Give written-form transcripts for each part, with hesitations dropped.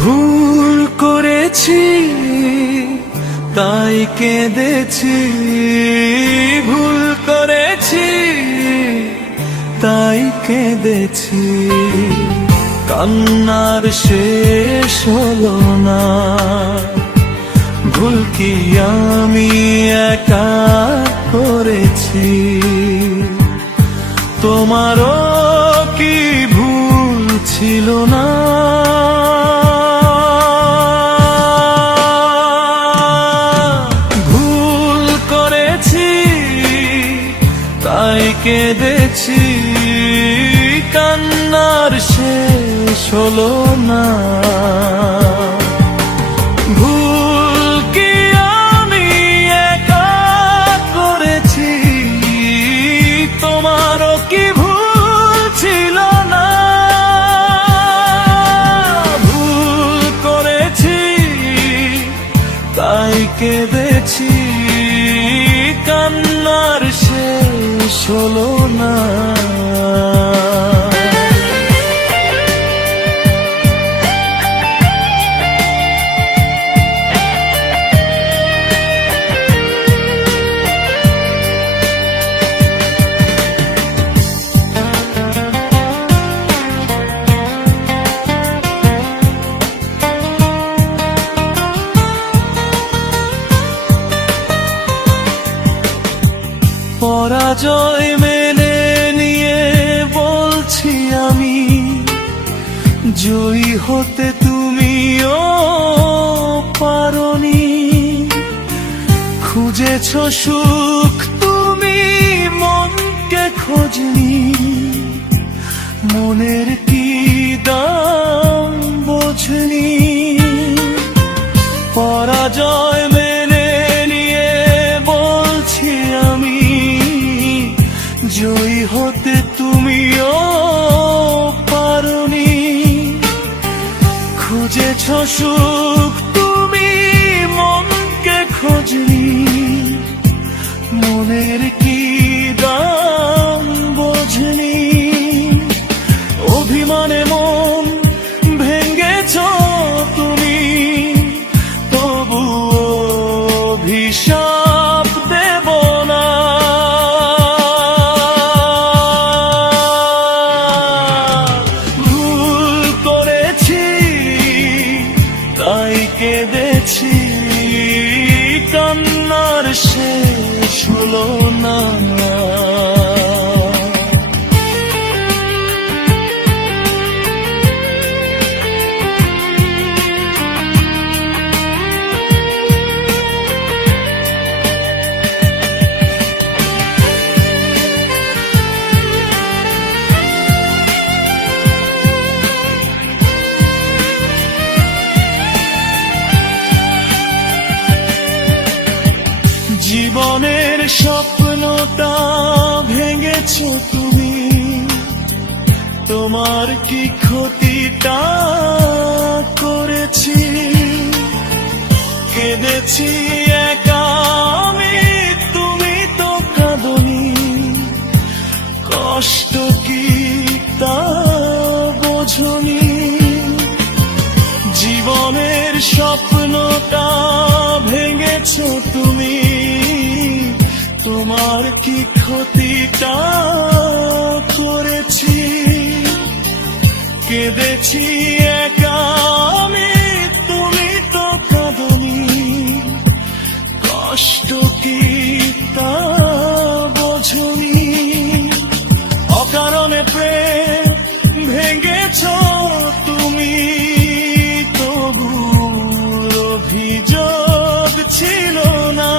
ভুল করেছি তাই কেঁদেছি, ভুল করেছি তাই কেঁদেছি। কান্নার শেষ হলো না, ভুল কি আমি একা করেছি? তোমারও কি ভুল ছিল না? ভুল করেছি তাই কেঁদেছি, কান্নার শেষ হলো না। ভুল কি আমি একা করেছি? তোমারও কি ভুল ছিল না? ভুল করেছি তাই কেঁদেছি, কান্নার শেষ হলো না। পরাজয় মেনে নিয়ে বলছি আমি, জয়ী হতে তুমিও পারোনি। খুঁজেছ সুখ তুমি মনকে খোঁজনি, মনের কি দাম বোঝনি। পরাজয় মেনে নিয়ে বলছি আমি, জয়ী হতে তুমিও পারোনি। খুঁজেছ সুখ তুমি মনকে খোঁজনি, মনের কি দাম বোঝনি। অভিমানে মন ভেঙেছ তুমি, তবু অভিশাপ দেব না। ভুল করেছি তাই কেঁদেছি, কান্নার শেষ হলো না। জীবনের স্বপ্নটা ভেঙেছ তুমি, তোমার কি ক্ষতিটা করেছি? কেঁদেছি একা আমি, তুমি তো কাঁদনি। কষ্ট কি তা বোঝনি? জীবনের স্বপ্নটা ভেঙেছ তুমি, তোমার কি ক্ষতিটা করেছি? কেঁদেছি একা আমি, তুমি তো কাঁদনি। কষ্ট কি তা বোঝনি? অকারণে প্রেম ভেঙেছ তুমি, তবু অভিযোগ ছিল না।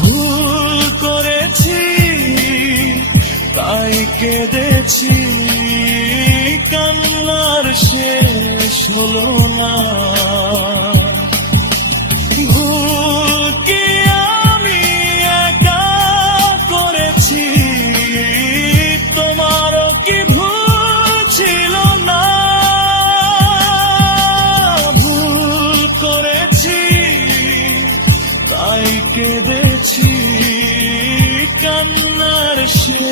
ভুল করেছি তাই কেঁদেছি, কান্নার শেষ হলো না। ভুল কি আমি একা করেছি? তোমারও কি ভুল ছিল না? ভুল করেছি তাই কেঁদেছি, কান্নার শেষ